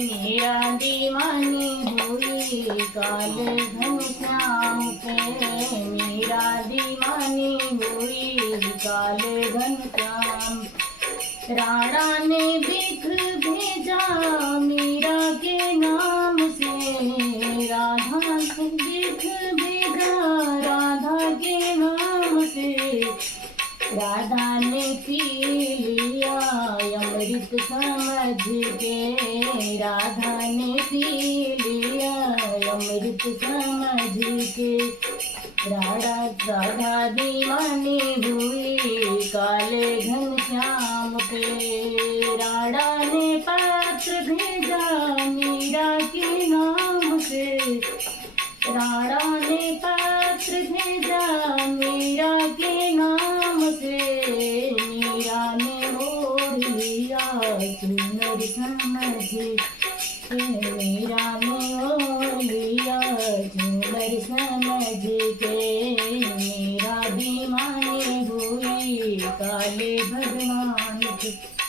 मेरा दीवानी हुई काल घनश्याम पे, मेरा दीवानी हुई काल घनश्याम। राणा ने बिख भेजा मीरा के नाम से, राधा से बिख भेजा राधा के नाम से। राधा ने पी लिया अमृत समझ के, राधा ने पी लिया अमृत समझ के। राधा दीवानी हुई काले घनश्याम पे, राधा ने पत्र भेजा मीरा के नाम से, राधा ने पत्र भेजा मीरा के नाम से। मीरा ने ओढ़ लिया चुनर समझ, मीरा ने ओढ़ लिया चुनर समझ के। मेरा दीवानी हुई काले भगवान के।